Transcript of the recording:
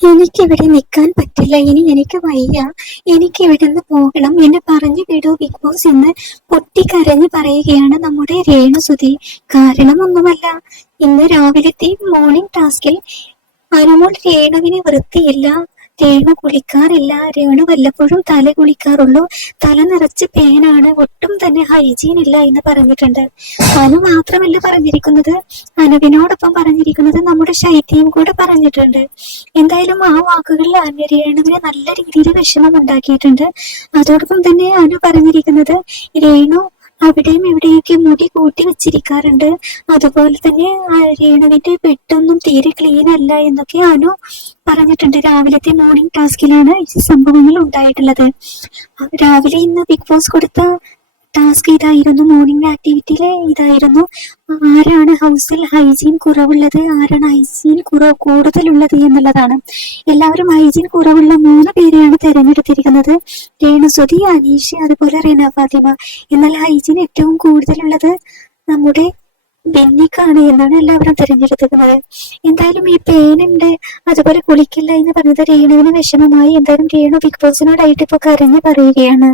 എനിക്കിവിടെ നിൽക്കാൻ പറ്റില്ല, ഇനി എനിക്ക് വയ്യ, എനിക്ക് ഇവിടുന്ന് പോകണം, എന്നെ പറഞ്ഞു വിടൂ ബിഗ് ബോസ് എന്ന് പൊട്ടിക്കരഞ്ഞ് പറയുകയാണ് നമ്മുടെ രേണുസുതി. കാരണമൊന്നുമല്ല, ഇന്ന് രാവിലത്തെ മോർണിംഗ് ടാസ്കിൽ അനുമോൾ രേണുവിന് വൃത്തിയില്ല, രേണു കുളിക്കാറില്ല, രേണു വല്ലപ്പോഴും തല കുളിക്കാറുള്ളൂ, തല നിറച്ച് പേനാണ്, ഒട്ടും തന്നെ ഹൈജീൻ ഇല്ല എന്ന് പറഞ്ഞിട്ടുണ്ട്. അനു മാത്രമല്ല പറഞ്ഞിരിക്കുന്നത്, അനുവിനോടൊപ്പം പറഞ്ഞിരിക്കുന്നത് നമ്മുടെ ശൈത്യയും കൂടെ പറഞ്ഞിട്ടുണ്ട്. എന്തായാലും ആ വാക്കുകളിൽ രേണുവിന് നല്ല രീതിയിൽ വിഷമം ഉണ്ടാക്കിയിട്ടുണ്ട്. അതോടൊപ്പം തന്നെ അനു പറഞ്ഞിരിക്കുന്നത്, രേണു അവിടെയും ഇവിടെയൊക്കെ മുടി കൂട്ടി വെച്ചിരിക്കാറുണ്ട്, അതുപോലെ തന്നെ രേണുവിന്റെ ബെഡൊന്നും തീരെ ക്ലീൻ അല്ല എന്നൊക്കെ അനു പറഞ്ഞിട്ടുണ്ട്. രാവിലത്തെ മോർണിംഗ് ടാസ്കിലാണ് ഈ സംഭവങ്ങൾ ഉണ്ടായിട്ടുള്ളത്. രാവിലെ ഇന്ന് ബിഗ് ബോസ് കൊടുത്ത ടാസ്ക് ഇതായിരുന്നു, മോർണിംഗ് ആക്ടിവിറ്റിയിലെ ഇതായിരുന്നു, ആരാണ് ഹൗസിൽ ഹൈജീൻ കുറവുള്ളത്, ആരാണ് ഹൈജീൻ കൂടുതലുള്ളത് എന്നുള്ളതാണ്. എല്ലാവരും ഹൈജീൻ കുറവുള്ള 3 പേരെയാണ് തിരഞ്ഞെടുത്തിരിക്കുന്നത്, രേണുസുതി, അനീഷ്, അതുപോലെ റിന ഫാത്തിമ. എന്നാൽ ഹൈജീൻ ഏറ്റവും കൂടുതലുള്ളത് നമ്മുടെ ബെന്നിക്കാണ് എന്നാണ് എല്ലാവരും തിരഞ്ഞെടുത്തിരിക്കുന്നത്. എന്തായാലും ഈ പേനുണ്ട്, അതുപോലെ കുളിക്കില്ല എന്ന് പറഞ്ഞത് രേണുവിന് വിഷമമായി. എന്തായാലും രേണു ബിഗ് ബോസിനോടായിട്ട് ഇപ്പൊ കരഞ്ഞു പറയുകയാണ്.